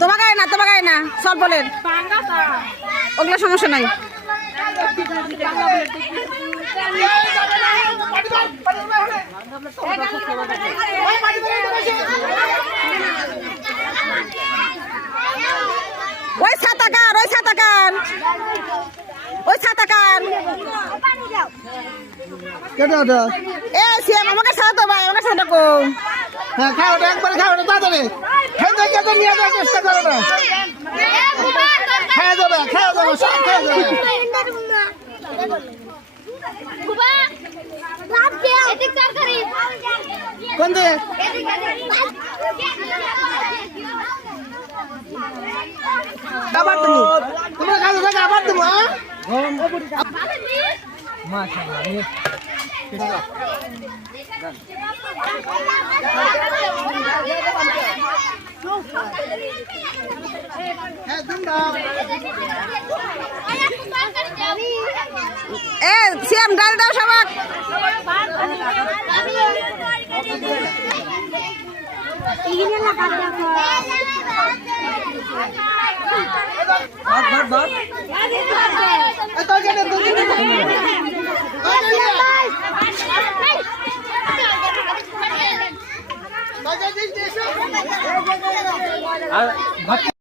তোমাকে না সব বলেন ওগুলো সমস্যা নাই। ওই ছাতাকার এ সিএম আমাকে ছাতা ভাই আমাকে ছাতা কো হ্যাঁ খাও একবার খাও তাড়াতাড়ি খেতে নিয়ে যাওয়ার চেষ্টা করো না খেয়ে যাবে সব খেয়ে যাবে কোন দিকে আবার তুমি তোমরা কাজে থেকে আবার দেবো এ সিএম ডাল দাও সবাক ভাত